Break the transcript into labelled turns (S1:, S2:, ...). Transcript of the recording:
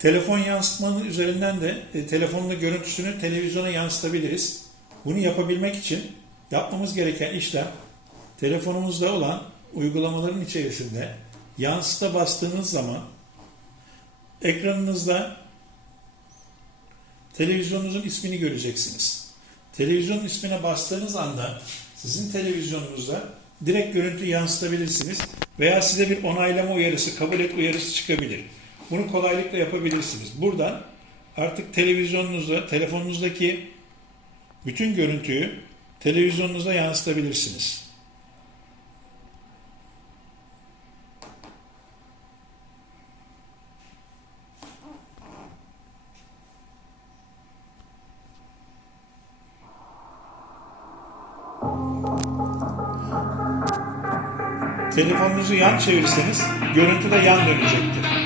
S1: Telefon yansıtmanın üzerinden de e, telefonun görüntüsünü televizyona yansıtabiliriz. Bunu yapabilmek için yapmamız gereken işlem telefonumuzda olan uygulamaların içerisinde yansıta bastığınız zaman ekranınızda televizyonunuzun ismini göreceksiniz. Televizyonun ismine bastığınız anda sizin televizyonunuzda direkt görüntü yansıtabilirsiniz veya size bir onaylama uyarısı, kabul et uyarısı çıkabilir. Bunu kolaylıkla yapabilirsiniz. Buradan artık televizyonunuzda, telefonunuzdaki bütün görüntüyü televizyonunuza yansıtabilirsiniz. Telefonunuzu yan çevirirseniz görüntü de yan dönecektir.